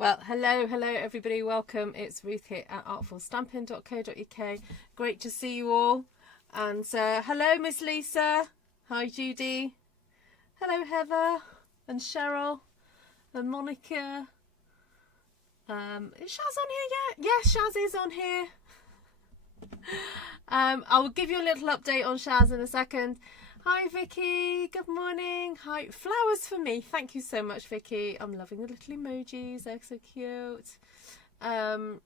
Well, hello everybody, welcome. It's Ruth here at artfulstampin.co.uk. Great to see you all. And hello Miss Lisa. Hi Judy. Hello Heather and Cheryl and Monica. Is Shaz on here yet? Yes, Shaz is on here. I will give you a little update on Shaz in a second. Hi Vicky, good morning. Hi, flowers for me. Thank you so much, Vicky. I'm loving the little emojis, they're so cute. I'll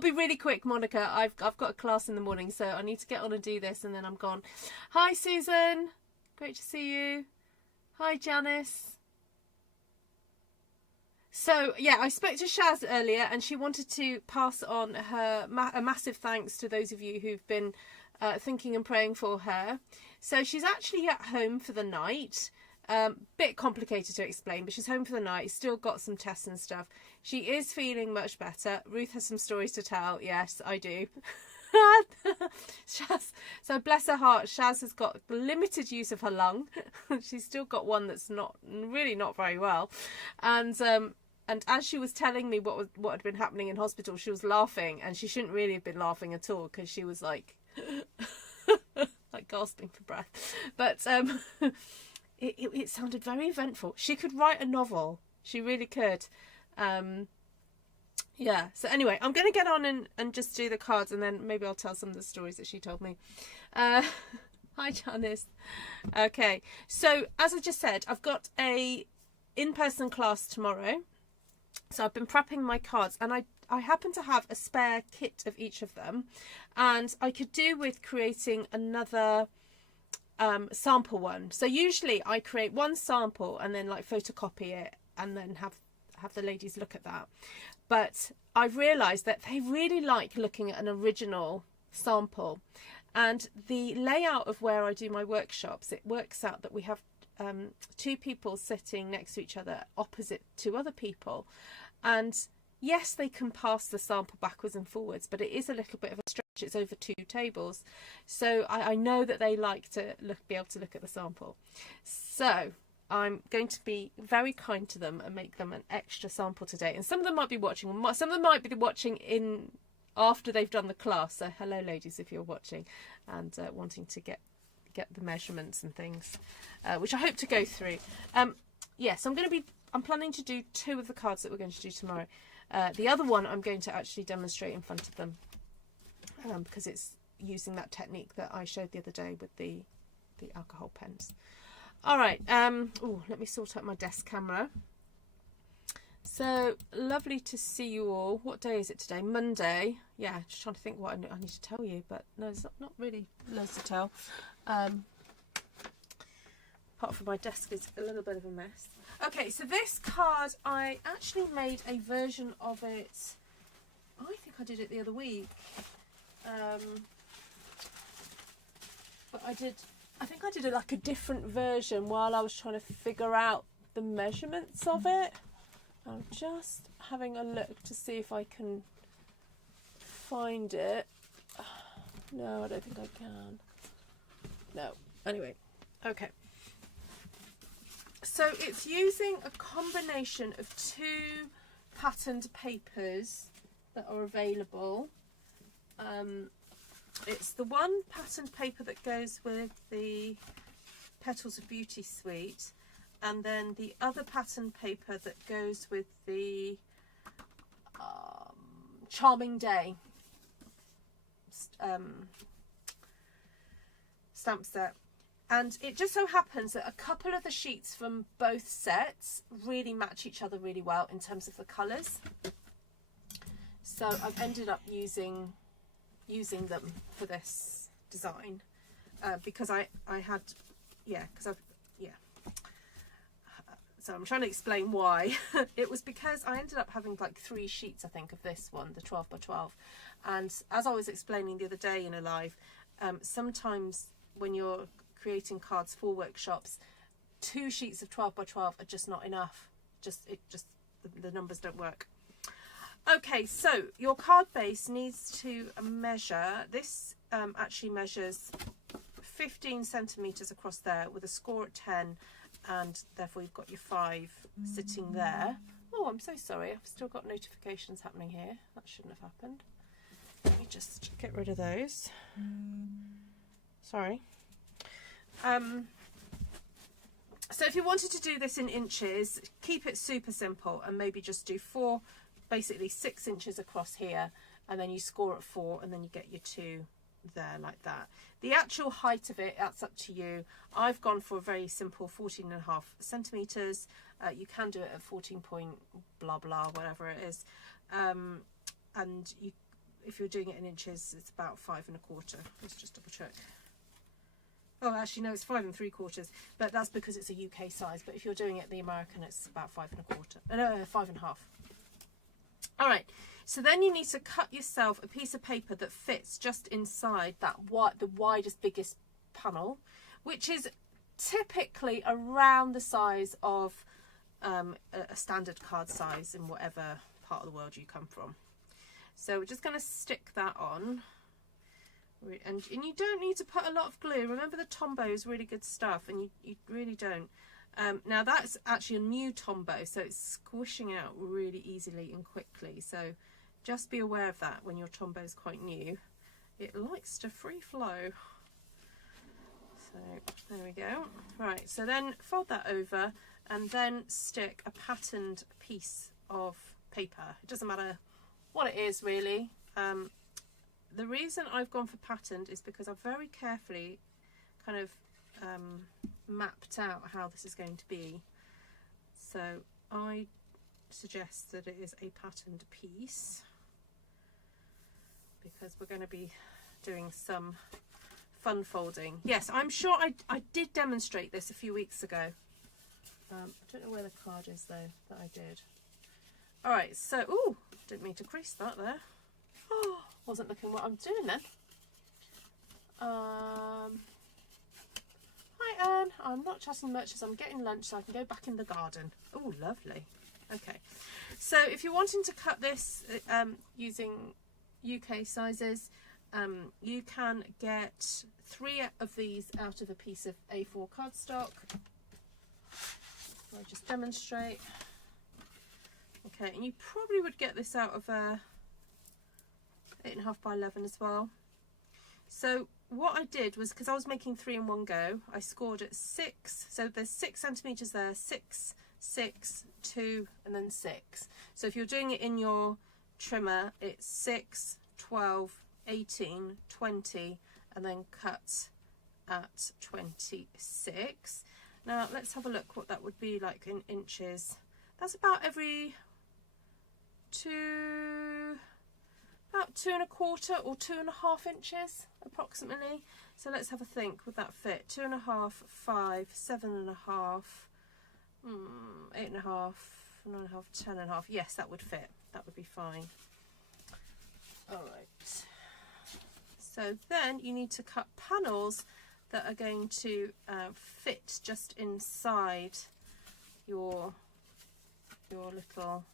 be really quick, Monica. I've got a class in the morning, so I need to get on and do this and then I'm gone. Hi Susan, great to see you. Hi Janice. So yeah, I spoke to Shaz earlier and she wanted to pass on a massive thanks to those of you who've been thinking and praying for her. So she's actually at home for the night. Bit complicated to explain, but she's home for the night. Still got some tests and stuff. She is feeling much better. Ruth has some stories to tell. Yes, I do. Shaz, so bless her heart, Shaz has got limited use of her lung. She's still got one that's not very well. And as she was telling me what had been happening in hospital, she was laughing, and she shouldn't really have been laughing at all because she was like like gasping for breath. But it sounded very eventful. She could write a novel. She really could. Yeah, so anyway, I'm going to get on and just do the cards, and then maybe I'll tell some of the stories that she told me. Hi Janice. Okay, so as I just said, I've got a in-person class tomorrow. So I've been prepping my cards, and I happen to have a spare kit of each of them, and I could do with creating another sample one. So usually I create one sample and then like photocopy it and then have the ladies look at that. But I've realised that they really like looking at an original sample, and the layout of where I do my workshops, it works out that we have two people sitting next to each other opposite two other people, and yes, they can pass the sample backwards and forwards, but it is a little bit of a stretch. It's over two tables, so I know that they like to be able to look at the sample. So I'm going to be very kind to them and make them an extra sample today, and some of them might be watching, some of them might be watching in after they've done the class. So hello ladies, if you're watching and wanting to get the measurements and things, which I hope to go through. Yes, I'm planning to do two of the cards that we're going to do tomorrow. The other one I'm going to actually demonstrate in front of them, because it's using that technique that I showed the other day with the alcohol pens. All right, let me sort out my desk camera. So lovely to see you all. What day is it today? Monday. Yeah, just trying to think what I need to tell you, but no, there's not really loads to tell. Apart from my desk is a little bit of a mess. Okay, so this card, I actually made a version of it. I think I did it the other week. But I think I did it like a different version while I was trying to figure out the measurements of it. I'm just having a look to see if I can find it. No, I don't think I can. No. Anyway, okay. So it's using a combination of two patterned papers that are available. It's the one patterned paper that goes with the Petals of Beauty suite, and then the other patterned paper that goes with the Charming Day stamp set. And it just so happens that a couple of the sheets from both sets really match each other really well in terms of the colours. So I've ended up using them for this design, because I had, so I'm trying to explain why. It was because I ended up having like 3 sheets, I think, of this one, the 12 by 12. And as I was explaining the other day in a live, sometimes when you're creating cards for workshops, 2 sheets of 12 by 12 are just not enough. The numbers don't work. Okay, so your card base needs to measure. This actually measures 15 centimeters across there with a score at 10, and therefore you've got your 5 sitting there Oh, I'm so sorry. I've still got notifications happening here. That shouldn't have happened. Let me just get rid of those. Sorry. So if you wanted to do this in inches, keep it super simple and maybe just do basically 6 inches across here, and then you score at 4, and then you get your 2 there like that. The actual height of it, that's up to you. I've gone for a very simple 14.5 centimeters. You can do it at 14 point blah blah, whatever it is, and if you're doing it in inches, it's about 5 1/4. Let's just double check. Oh, actually no, it's 5 3/4, but that's because it's a UK size. But if you're doing it the American, it's about 5 1/4. No, 5 1/2. All right, so then you need to cut yourself a piece of paper that fits just inside that the widest, biggest panel, which is typically around the size of a standard card size in whatever part of the world you come from. So we're just going to stick that on, and you don't need to put a lot of glue. Remember, the Tombow is really good stuff, and you really don't. Now that's actually a new Tombow, so it's squishing out really easily and quickly, so just be aware of that when your Tombow is quite new. It likes to free flow. So there we go. Right, so then fold that over and then stick a patterned piece of paper. It doesn't matter what it is really. The reason I've gone for patterned is because I've very carefully kind of mapped out how this is going to be. So I suggest that it is a patterned piece because we're going to be doing some fun folding. Yes, I'm sure I did demonstrate this a few weeks ago. I don't know where the card is though that I did. All right, so ooh, didn't mean to crease that there. Oh, wasn't looking what I'm doing then. Hi Anne, I'm not chatting much as I'm getting lunch so I can go back in the garden. Oh, lovely. Okay, so if you're wanting to cut this using UK sizes, you can get 3 of these out of a piece of A4 cardstock. I'll just demonstrate. Okay, and you probably would get this out of a 8.5 by 11 as well. So what I did was, because I was making 3 in one go, I scored at 6. So there's 6 centimeters there, 6, 6, 2, and then 6. So if you're doing it in your trimmer, it's 6, 12, 18, 20, and then cut at 26. Now let's have a look what that would be like in inches. That's about every about 2 1/4 or 2.5 inches approximately. So let's have a think. Would that fit? 2.5, 5, 7.5, 8.5, 9.5, 10.5. Yes, that would fit. That would be fine. All right. So then you need to cut panels that are going to fit just inside your little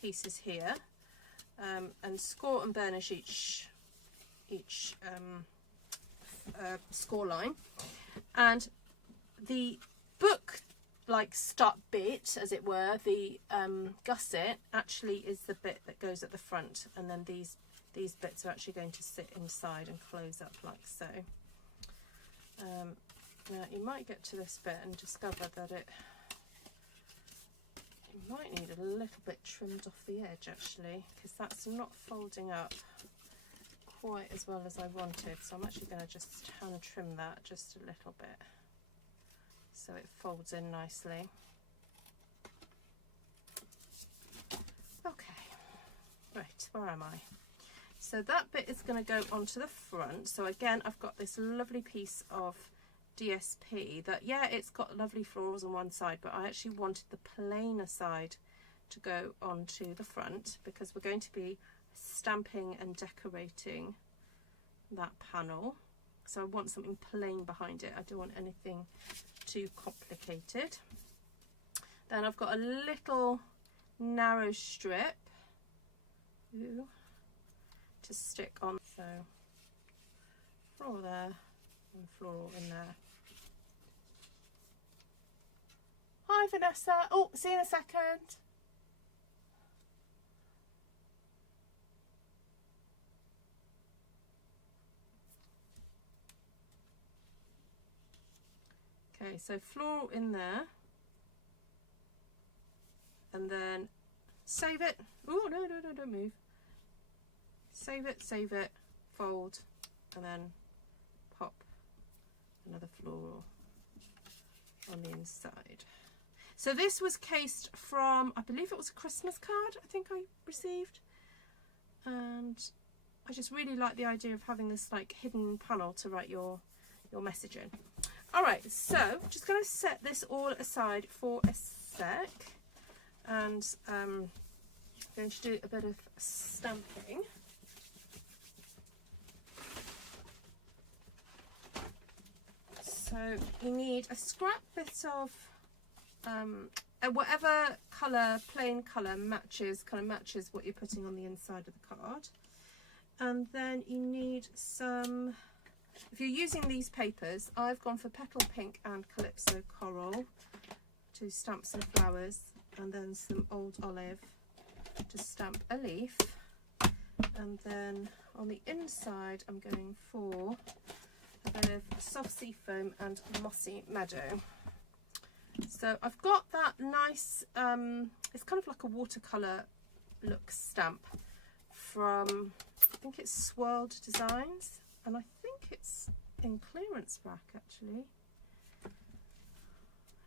pieces here, and score and burnish each score line. And the book like start bit, as it were, the gusset actually is the bit that goes at the front, and then these bits are actually going to sit inside and close up like so. Now you might get to this bit and discover that it might need a little bit trimmed off the edge actually, because that's not folding up quite as well as I wanted. So I'm actually going to just hand trim that just a little bit so it folds in nicely. Okay, right, where am I? So that bit is going to go onto the front. So again, I've got this lovely piece of DSP that, yeah, it's got lovely florals on one side, but I actually wanted the plainer side to go onto the front because we're going to be stamping and decorating that panel. So I want something plain behind it. I don't want anything too complicated. Then I've got a little narrow strip to stick on, so floral there and floral in there. Hi Vanessa. Oh, see you in a second. Okay, so floral in there, and then save it. Oh, no, don't move. Save it, fold, and then pop another floral on the inside. So this was cased from, I believe it was a Christmas card I think I received, and I just really like the idea of having this like hidden panel to write your message in. Alright, so I'm just going to set this all aside for a sec, and I'm going to do a bit of stamping. So you need a scrap bit of whatever colour, plain colour matches what you're putting on the inside of the card. And then you need some, if you're using these papers, I've gone for Petal Pink and Calypso Coral to stamp some flowers, and then some Old Olive to stamp a leaf. And then on the inside I'm going for a bit of soft sea foam and mossy meadow. So I've got that nice, it's kind of like a watercolour look stamp from, I think it's Swirled Designs, and I think it's in clearance rack actually.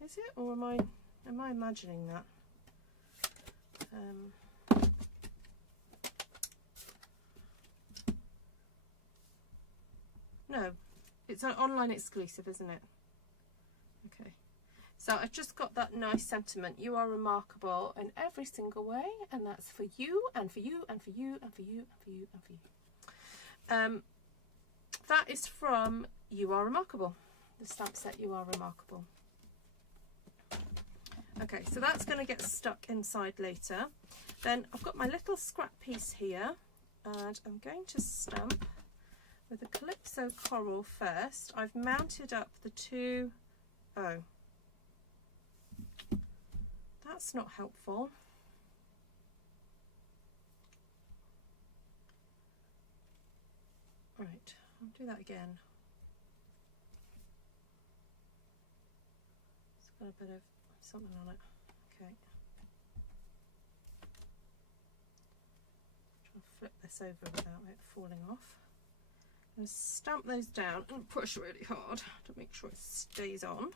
Is it, or am I imagining that? No, it's an online exclusive, isn't it? Okay. So I've just got that nice sentiment. You are remarkable in every single way, and that's for you, and for you, and for you, and for you, and for you, and for you. That is from You Are Remarkable, the stamp set You Are Remarkable. Okay, so that's going to get stuck inside later. Then I've got my little scrap piece here, and I'm going to stamp with the Calypso Coral first. I've mounted up the two, oh, that's not helpful. Right, I'll do that again. It's got a bit of something on it. Okay. Try and flip this over without it falling off. I'm going to stamp those down and push really hard to make sure it stays on.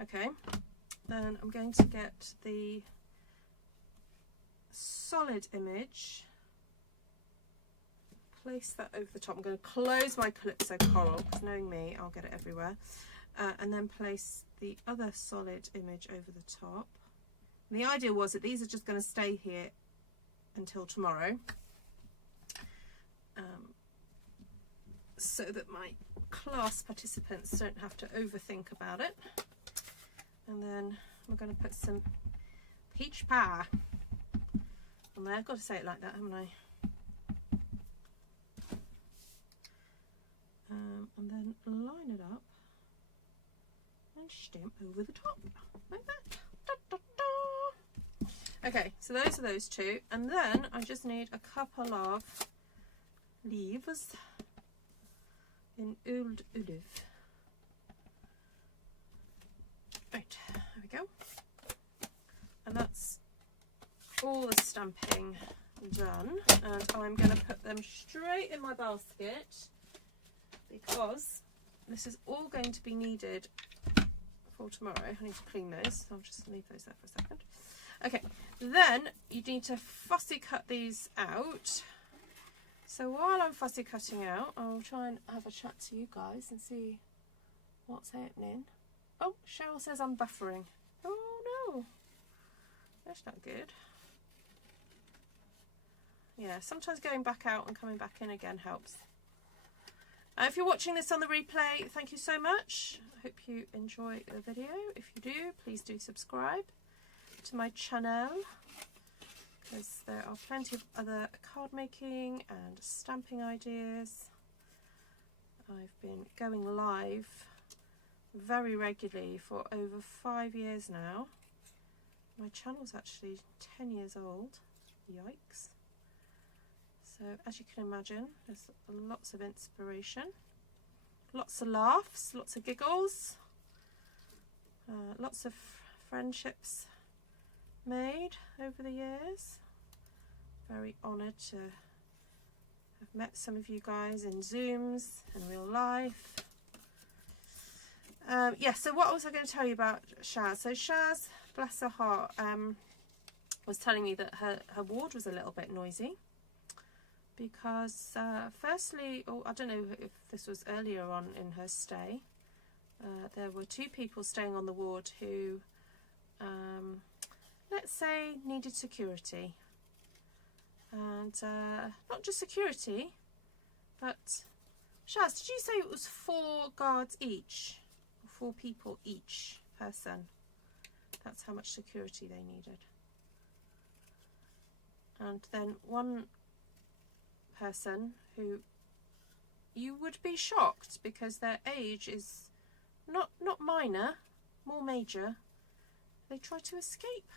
Okay. Then I'm going to get the solid image, place that over the top. I'm going to close my Calypso Coral, because knowing me, I'll get it everywhere. And then place the other solid image over the top. And the idea was that these are just going to stay here until tomorrow, so that my class participants don't have to overthink about it. And then we're going to put some peach pie on there. I've got to say it like that, haven't I? And then line it up and stamp over the top like that. Da, da, da. Okay, so those are those two, and then I just need a couple of leaves in Old Olive. Right, there we go. And that's all the stamping done, and I'm going to put them straight in my basket, because this is all going to be needed for tomorrow. I need to clean those, so I'll just leave those there for a second. Okay, then you need to fussy cut these out. So while I'm fussy cutting out, I'll try and have a chat to you guys and see what's happening. Oh, Cheryl says I'm buffering. Oh no, that's not good. Yeah, sometimes going back out and coming back in again helps. If you're watching this on the replay, thank you so much. I hope you enjoy the video. If you do, please do subscribe to my channel, because there are plenty of other card making and stamping ideas. I've been going live very regularly for over 5 years now. My channel's actually 10 years old. Yikes. So as you can imagine, there's lots of inspiration, lots of laughs, lots of giggles, Lots of friendships made over the years. Very honoured to have met some of you guys in Zooms and real life. Yeah, so what was I going to tell you about Shaz? So Shaz, bless her heart, was telling me that her ward was a little bit noisy because firstly, I don't know if this was earlier on in her stay, there were 2 people staying on the ward who, let's say, needed security. And not just security, but Shaz, did you say it was 4 guards each? 4 people each person? That's how much security they needed. And then one person who you would be shocked because their age is not minor, more major. They tried to escape.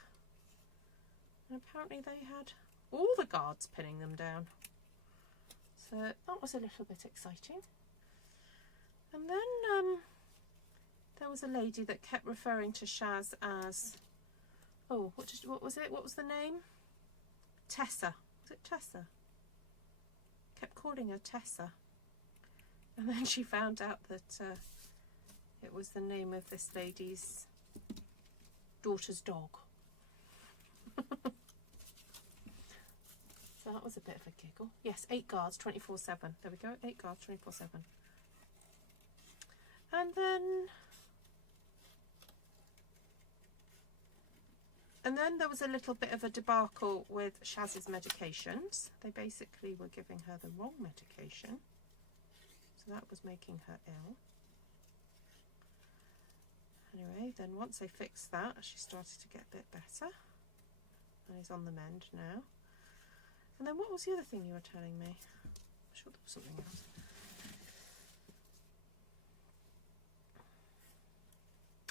And apparently they had all the guards pinning them down. So that was a little bit exciting. And then there was a lady that kept referring to Shaz as, oh, what was it? What was the name? Tessa. Was it Tessa? Kept calling her Tessa. And then she found out that it was the name of this lady's daughter's dog. So that was a bit of a giggle. Yes, 8 guards, 24/7. There we go, 8 guards, 24/7. And then there was a little bit of a debacle with Shaz's medications. They basically were giving her the wrong medication. So that was making her ill. Anyway, then once they fixed that, she started to get a bit better. And he's on the mend now. And then what was the other thing you were telling me? I'm sure there was something else.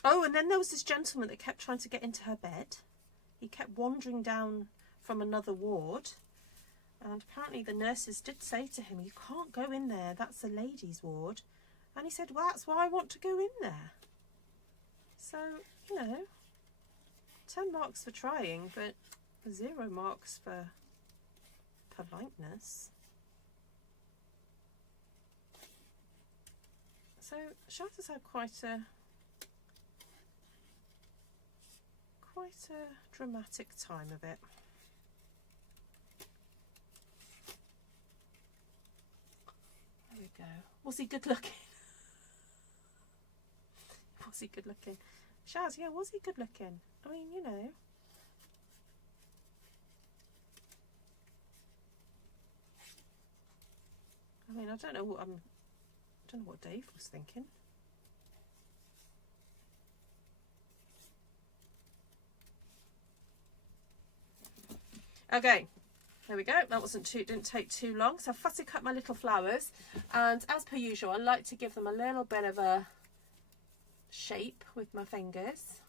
Oh, and then there was this gentleman that kept trying to get into her bed. He kept wandering down from another ward. And apparently the nurses did say to him, you can't go in there, that's a ladies' ward. And he said, well, that's why I want to go in there. So, you know, 10 marks for trying, but 0 marks for politeness. So Shaz has had quite a dramatic time of it. There we go. Was he good looking? Was he good looking? Shaz, yeah, was he good looking? I mean, you know. I mean, I don't know what Dave was thinking. Okay, there we go. That didn't take too long. So I fussy cut my little flowers, and as per usual, I like to give them a little bit of a shape with my fingers.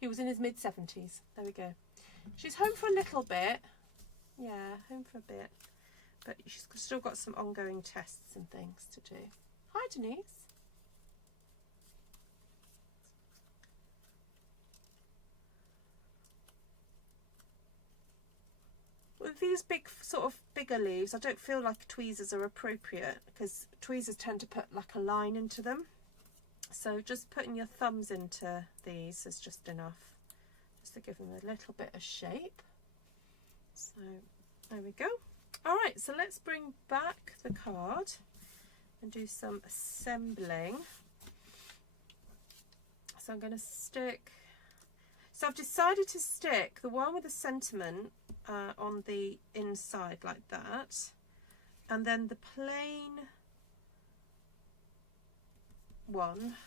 He was in his mid-70s. There we go. She's home for a little bit. Yeah, home for a bit. But she's still got some ongoing tests and things to do. Hi, Denise. With these big, sort of bigger leaves, I don't feel like tweezers are appropriate because tweezers tend to put like a line into them. So just putting your thumbs into these is just enough, just to give them a little bit of shape. So there we go. All right, so let's bring back the card and do some assembling. So I'm going to stick, so I've decided to stick the one with the sentiment on the inside like that, and then the plain one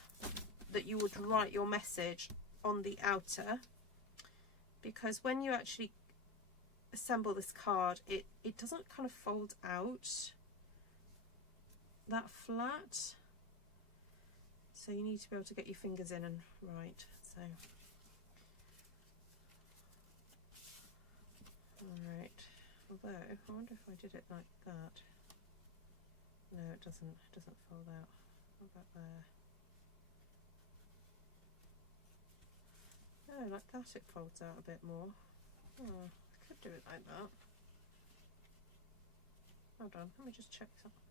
that you would write your message on the outer, because when you actually assemble this card, it doesn't kind of fold out that flat, so you need to be able to get your fingers in and write. So alright, although I wonder if I did it like that. No, it doesn't fold out. What about there? Oh, like that it folds out a bit more. Oh, I could do it like that. Hold on, let me just check something.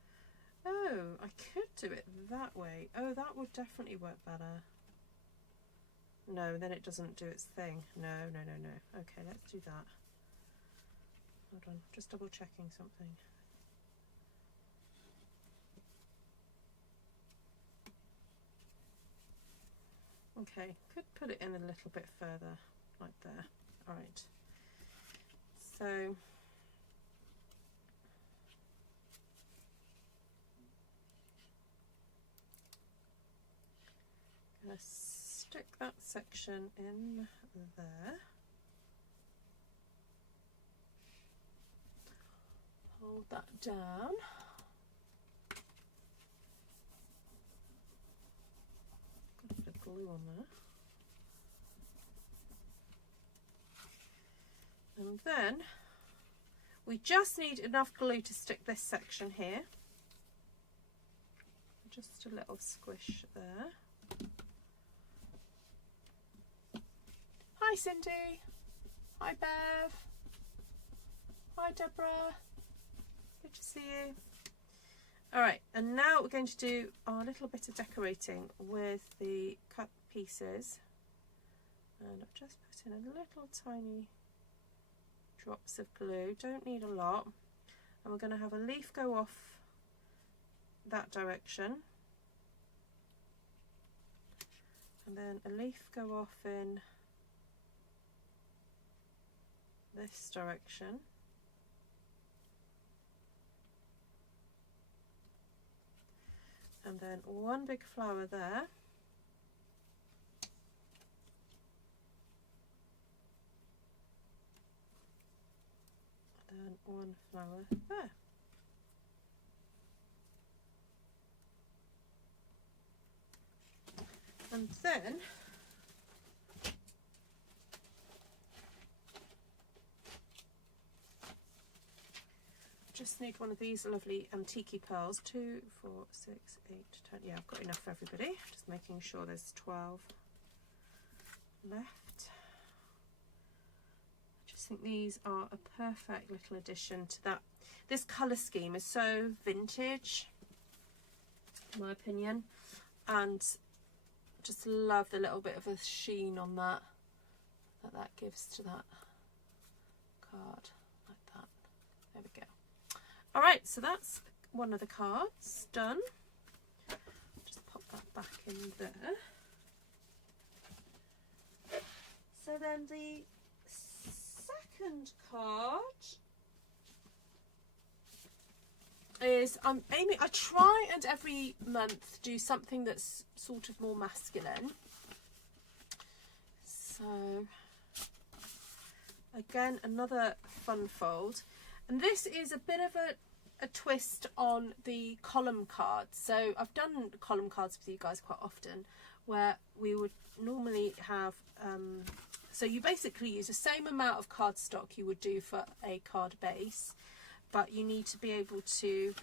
Oh, I could do it that way. Oh, that would definitely work better. No, then it doesn't do its thing. No. Okay, let's do that. Hold on, just double checking something. Okay, could put it in a little bit further, like there. All right. So I'm going to stick that section in there. Hold that down. Got a bit of glue on there. And then we just need enough glue to stick this section here. Just a little squish there. Hi Cindy. Hi Bev. Hi Deborah. Good to see you. Alright, and now we're going to do our little bit of decorating with the cut pieces. And I've just put in a little tiny drops of glue, don't need a lot, and we're going to have a leaf go off that direction and then a leaf go off in this direction, and then one big flower there. And one flower there. And then just need one of these lovely antique pearls. 2, 4, 6, 8, 10. Yeah, I've got enough for everybody. Just making sure there's 12 left. I think these are a perfect little addition to that. This colour scheme is so vintage, in my opinion, and just love the little bit of a sheen on that gives to that card, like that. There we go. All right, so that's one of the cards done. Just pop that back in there. So then the second card is I try and every month do something that's sort of more masculine. So again, another fun fold, and this is a bit of a twist on the column cards. So I've done column cards with you guys quite often, where we would normally have so you basically use the same amount of cardstock you would do for a card base, but you need to be able to,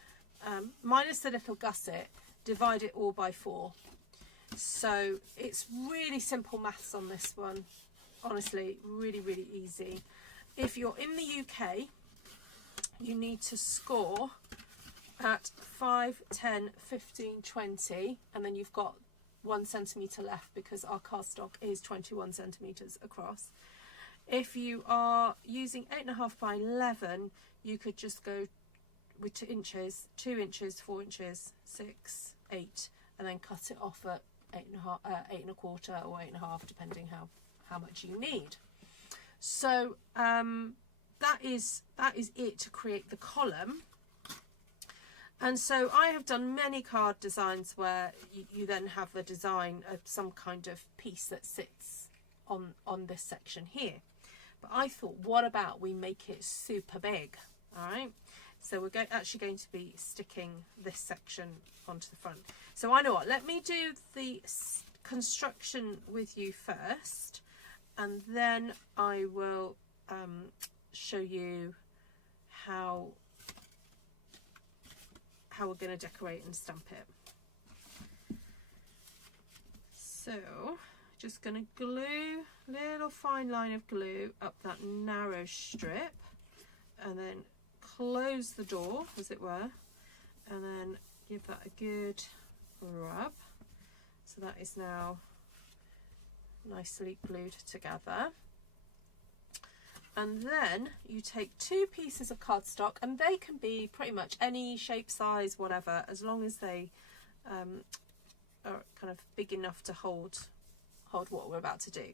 minus the little gusset, divide it all by 4. So it's really simple maths on this one. Honestly, really, really easy. If you're in the UK, you need to score at 5, 10, 15, 20, and then you've got 1 centimetre left because our cardstock is 21 centimetres across. If you are using 8.5 by 11, you could just go with 2 inches, 2 inches, 4 inches, 6, 8, and then cut it off at 8.5, 8.25 or 8.5, depending how much you need. So that is it to create the column. And so I have done many card designs where you then have a design of some kind of piece that sits on this section here. But I thought, what about we make it super big? All right. So we're actually going to be sticking this section onto the front. So I know what, let me do the construction with you first, and then I will show you how we're going to decorate and stamp it. So just going to glue a little fine line of glue up that narrow strip, and then close the door, as it were, and then give that a good rub. So that is now nicely glued together. And then you take 2 pieces of cardstock, and they can be pretty much any shape, size, whatever, as long as they are kind of big enough to hold what we're about to do.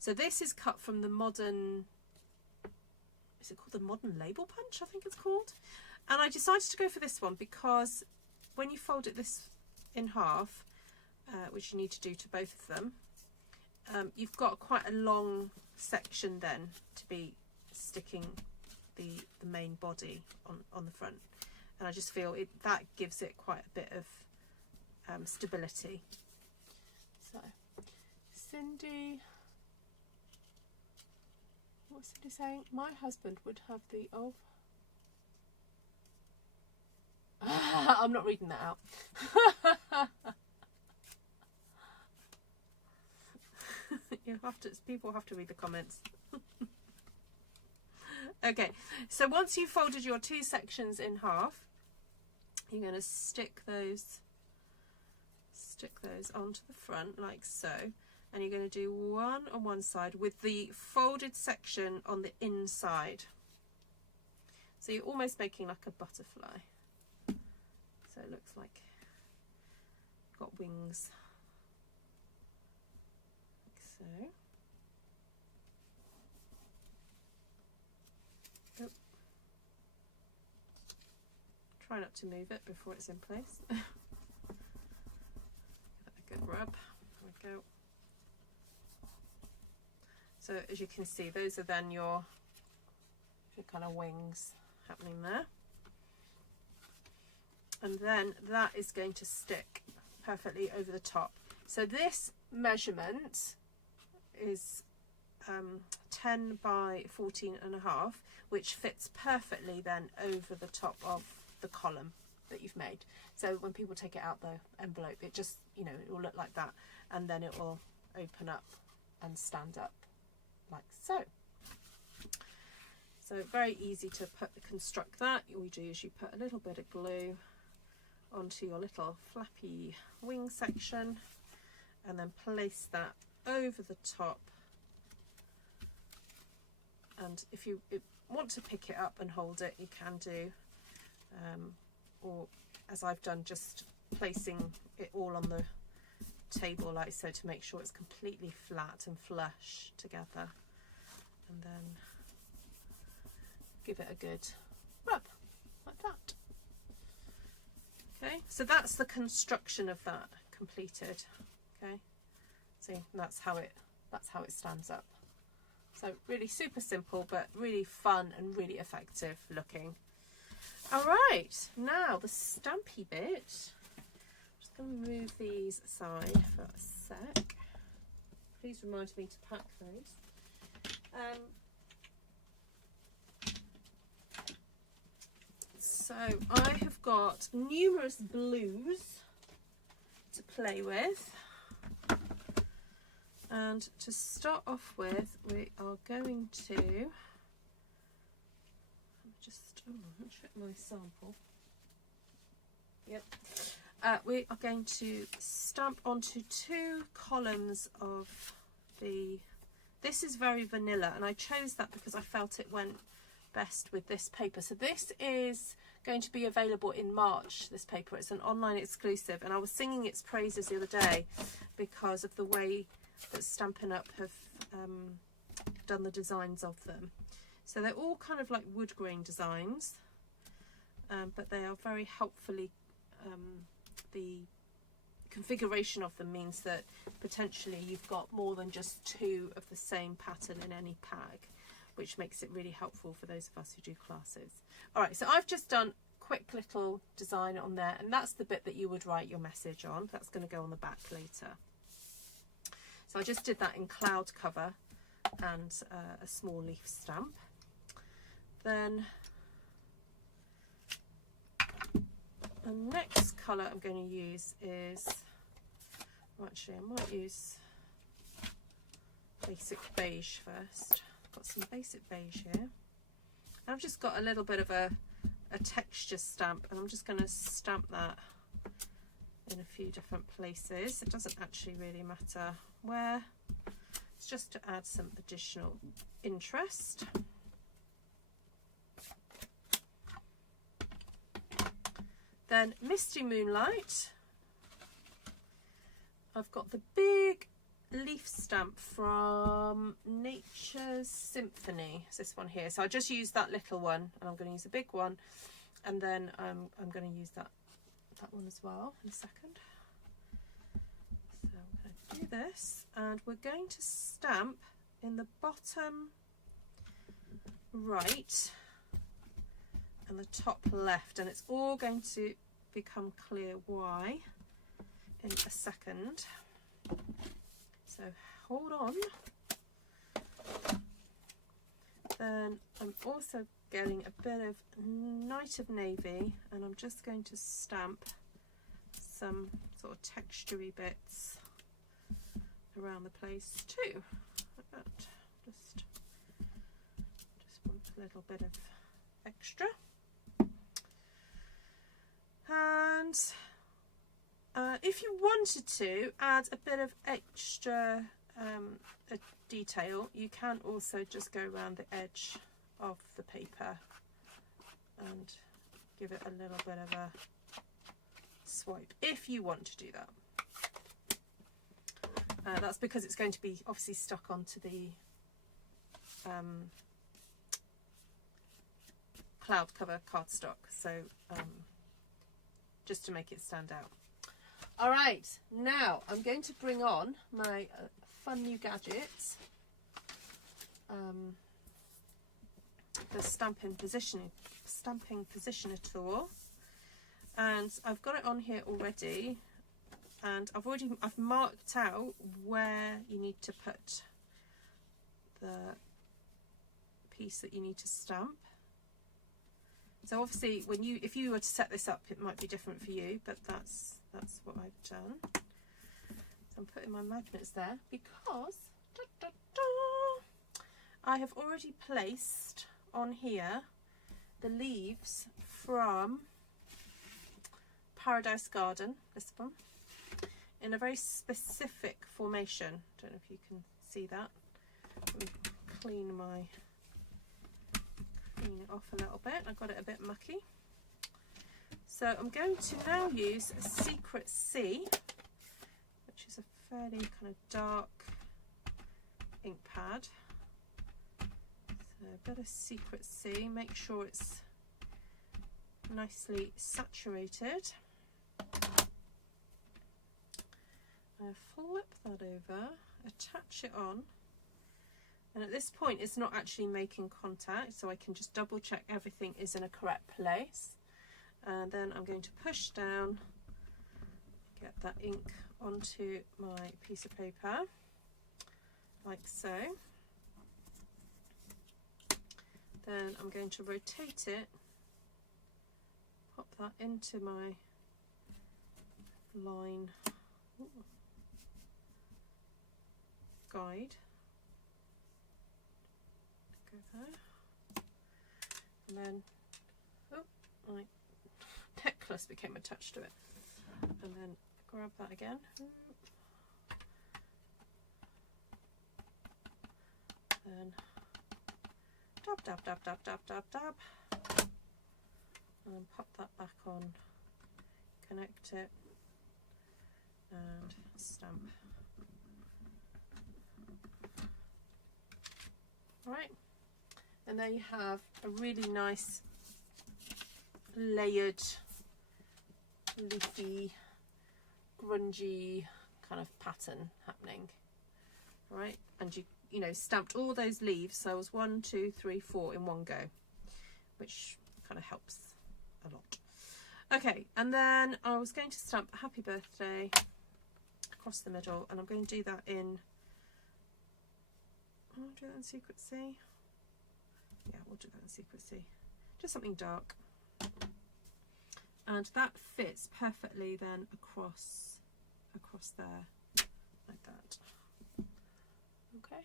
So this is cut from the modern, is it called the modern label punch, I think it's called. And I decided to go for this one because when you fold it this in half, which you need to do to both of them, you've got quite a long section then to be sticking the main body on the front, and I just feel that gives it quite a bit of stability. So Cindy, what's Cindy saying? My husband would have the of I'm not reading that out. People have to read the comments. Okay, so once you've folded your 2 sections in half, you're going to stick those onto the front like so, and you're going to do one on one side with the folded section on the inside. So you're almost making like a butterfly. So it looks like you've got wings. So. Oh. Try not to move it before it's in place. Give that a good rub. There we go. So as you can see, those are then your kind of wings happening there. And then that is going to stick perfectly over the top. So this measurement is 10 by 14.5, which fits perfectly then over the top of the column that you've made. So when people take it out the envelope, it just, you know, it will look like that, and then it will open up and stand up like so. So very easy to construct that. All you do is you put a little bit of glue onto your little flappy wing section, and then place that over the top. And if you want to pick it up and hold it, you can do, or as I've done, just placing it all on the table like so to make sure it's completely flat and flush together, and then give it a good rub like that. Okay, so that's the construction of that completed. Okay, see, that's how it stands up. So really super simple, but really fun and really effective looking. All right, now the stampy bit. Just going to move these aside for a sec. Please remind me to pack those. So I have got numerous blues to play with. And to start off with, we are going to check my sample. Yep. We are going to stamp onto 2 columns of this is very vanilla, and I chose that because I felt it went best with this paper. So this is going to be available in March, this paper. It's an online exclusive, and I was singing its praises the other day because of the way that Stampin' Up have done the designs of them. So they're all kind of like wood grain designs, but they are very helpfully, the configuration of them means that potentially you've got more than just 2 of the same pattern in any pack, which makes it really helpful for those of us who do classes. All right, so I've just done quick little design on there, and that's the bit that you would write your message on. That's going to go on the back later. So I just did that in cloud cover and a small leaf stamp. Then the next colour I'm going to use is, actually I might use basic beige first. I've got some basic beige here. And I've just got a little bit of a texture stamp, and I'm just going to stamp that in a few different places. It doesn't actually really matter where. It's just to add some additional interest. Then Misty Moonlight. I've got the big leaf stamp from Nature's Symphony. It's this one here. So I just used that little one, and I'm going to use a big one, and then I'm going to use that one as well in a second. So I'm going to do this, and we're going to stamp in the bottom right and the top left, and it's all going to become clear why in a second. So hold on. Then I'm also getting a bit of Night of Navy, and I'm just going to stamp some sort of textury bits around the place too. Like that. Just want a little bit of extra. And if you wanted to add a bit of extra detail, you can also just go around the edge of the paper and give it a little bit of a swipe if you want to do that. That's because it's going to be obviously stuck onto the cloud cover cardstock, so just to make it stand out. All right, now I'm going to bring on my fun new gadget, the Stampin' Positioner tool, and I've got it on here already, and I've marked out where you need to put the piece that you need to stamp. So obviously, if you were to set this up, it might be different for you, but that's what I've done. So I'm putting my magnets there because I have already placed on here the leaves from Paradise Garden, this one, in a very specific formation. Don't know if you can see that. Let me clean it off a little bit. I got it a bit mucky. So I'm going to now use a Secret C, which is a fairly kind of dark ink pad. So a bit of Secret C, make sure it's nicely saturated. I flip that over, attach it on, and at this point it's not actually making contact, so I can just double check everything is in a correct place. And then I'm going to push down, get that ink onto my piece of paper, like so. Then I'm going to rotate it, pop that into my line guide. Go there. And then, my necklace became attached to it. And then grab that again. Then dab, dab, dab, dab, dab, dab, dab. And then pop that back on, connect it, and stamp. Alright, and there you have a really nice layered, leafy, grungy kind of pattern happening. Alright, and you know, stamped all those leaves, so it was 1, 2, 3, 4 in one go, which kind of helps a lot. Okay, and then I was going to stamp Happy Birthday across the middle, and I'm going to do that in, I'll do that in Secret C. Yeah, we'll do that in Secret C. Just something dark. And that fits perfectly then across there, like that. Okay.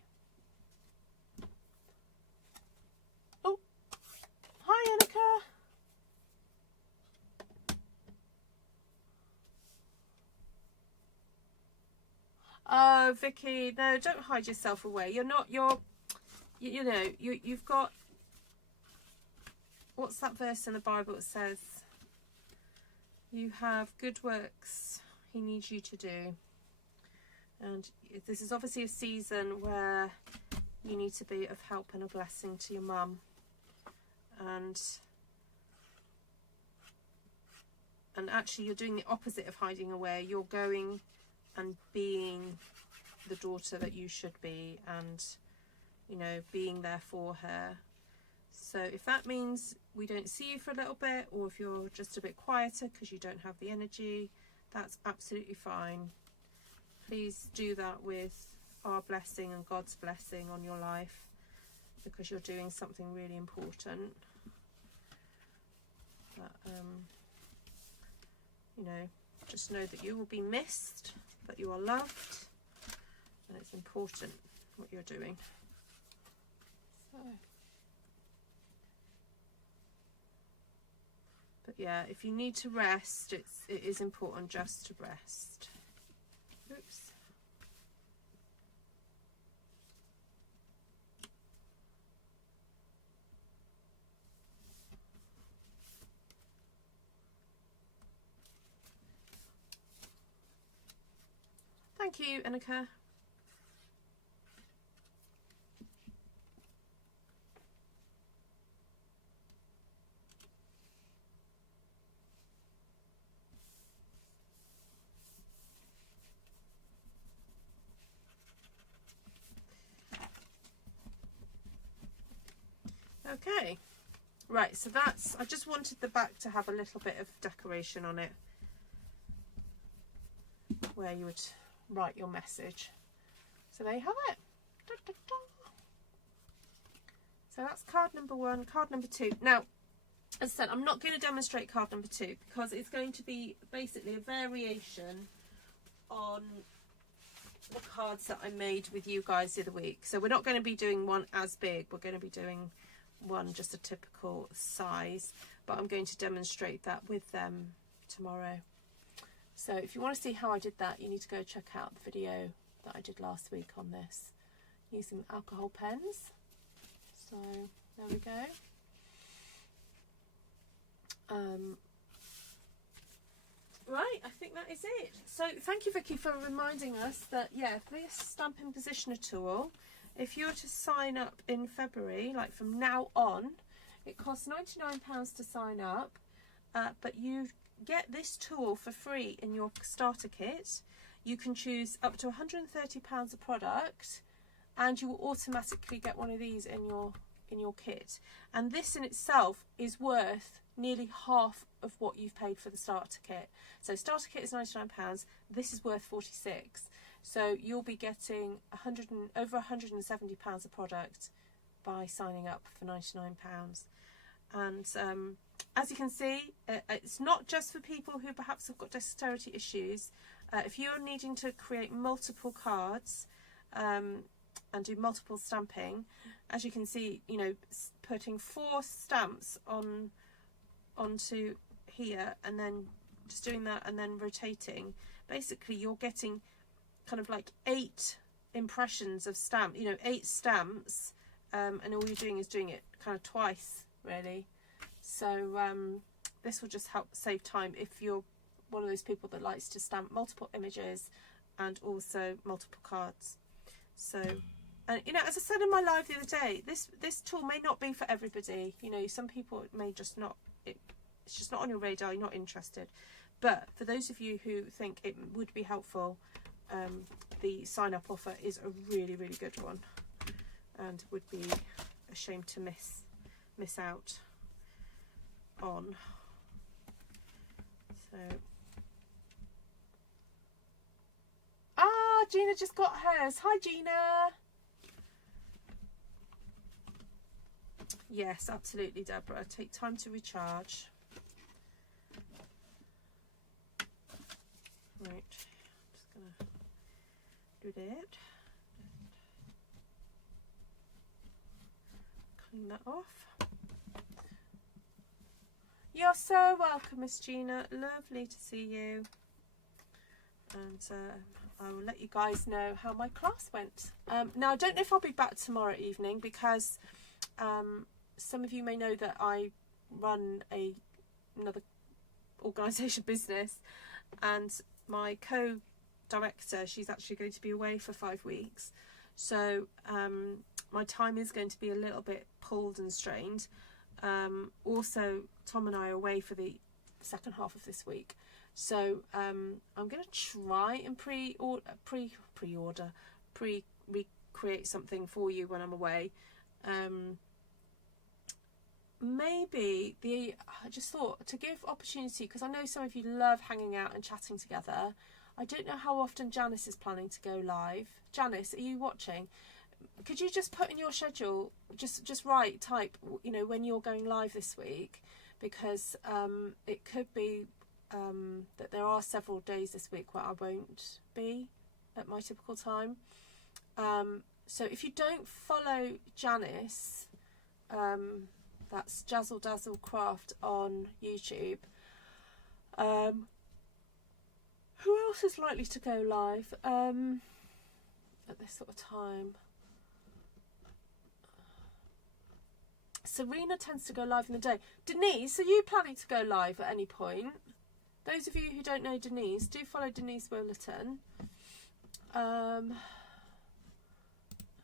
Oh, Vicky, no, don't hide yourself away. You're not, you know, you've got, what's that verse in the Bible that says, you have good works he needs you to do. And this is obviously a season where you need to be of help and a blessing to your mum. And actually you're doing the opposite of hiding away. You're going and being the daughter that you should be, and, you know, being there for her. So if that means we don't see you for a little bit, or if you're just a bit quieter because you don't have the energy, that's absolutely fine. Please do that with our blessing and God's blessing on your life, because you're doing something really important. But, you know, just know that you will be missed, that you are loved, and it's important what you're doing. So, but yeah, if you need to rest, it is important just to rest. Oops. Thank you, Annika. Okay, right, so that's, I just wanted the back to have a little bit of decoration on it, where you would write your message. So there you have it. Da, da, da. So that's card number 1. Card number 2. Now, as I said, I'm not going to demonstrate card number 2 because it's going to be basically a variation on the cards that I made with you guys the other week. So we're not going to be doing one as big. We're going to be doing one just a typical size, but I'm going to demonstrate that with them tomorrow. So if you want to see how I did that, you need to go check out the video that I did last week on this, using alcohol pens. So there we go. Right, I think that is it. So thank you, Vicky, for reminding us that, yeah, this Stampin' Positioner tool, if you were to sign up in February, like from now on, it costs £99 to sign up, but you get this tool for free in your starter kit. You can choose up to £130 a product, and you will automatically get one of these in your kit. And this in itself is worth nearly half of what you've paid for the starter kit. So starter kit is £99, this is worth £46. So you'll be getting over £170 a product by signing up for £99. And as you can see, it's not just for people who perhaps have got dexterity issues. If you're needing to create multiple cards and do multiple stamping, as you can see, you know, putting 4 stamps onto here and then just doing that and then rotating, basically you're getting kind of like 8 impressions of stamp, you know, 8 stamps, and all you're doing is doing it kind of twice, really. So this will just help save time if you're one of those people that likes to stamp multiple images and also multiple cards. So, and you know, as I said in my live the other day, this tool may not be for everybody. You know, some people it may just not, it's just not on your radar, you're not interested. But for those of you who think it would be helpful, the sign up offer is a really, really good one, and would be a shame to miss out on. So, Gina just got hers. Hi, Gina. Yes, absolutely, Deborah. Take time to recharge. Right, I'm just gonna do that. Clean that off. You're so welcome, Miss Gina. Lovely to see you. And I will let you guys know how my class went. Now, I don't know if I'll be back tomorrow evening because some of you may know that I run another organisation business, and my co-director, she's actually going to be away for 5 weeks. So my time is going to be a little bit pulled and strained. Also, Tom and I are away for the second half of this week. So I'm going to try and recreate something for you when I'm away. Maybe I just thought to give opportunity, because I know some of you love hanging out and chatting together. I don't know how often Janice is planning to go live. Janice, are you watching? Could you just put in your schedule, just type, you know, when you're going live this week, because it could be that there are several days this week where I won't be at my typical time. So if you don't follow Janice, that's Jazzle Dazzle Craft on YouTube. Who else is likely to go live at this sort of time? Serena tends to go live in the day. Denise, are you planning to go live at any point? Those of you who don't know Denise, do follow Denise Willerton. Let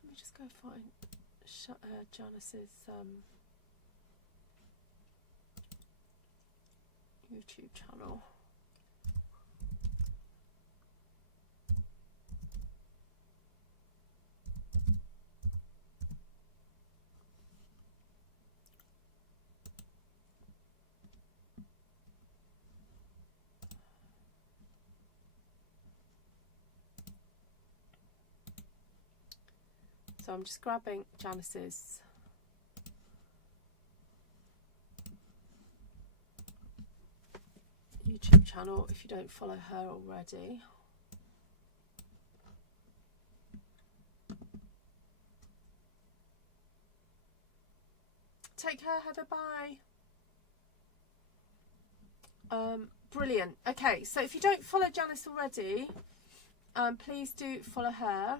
me just go find Janice's YouTube channel. So I'm just grabbing Janice's YouTube channel if you don't follow her already. Take care, Heather, bye. Brilliant. Okay, so if you don't follow Janice already, please do follow her.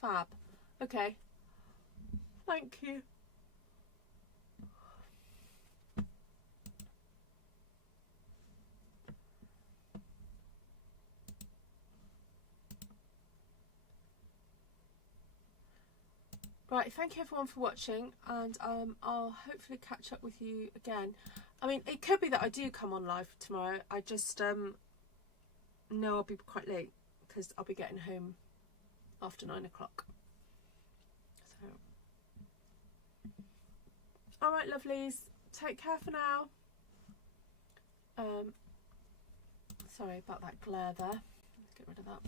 Fab. Okay. Thank you. Right, thank you everyone for watching, and I'll hopefully catch up with you again. I mean, it could be that I do come on live tomorrow. I just know I'll be quite late because I'll be getting home after 9 o'clock. So, all right, lovelies, take care for now. Sorry about that glare there. Let's get rid of that.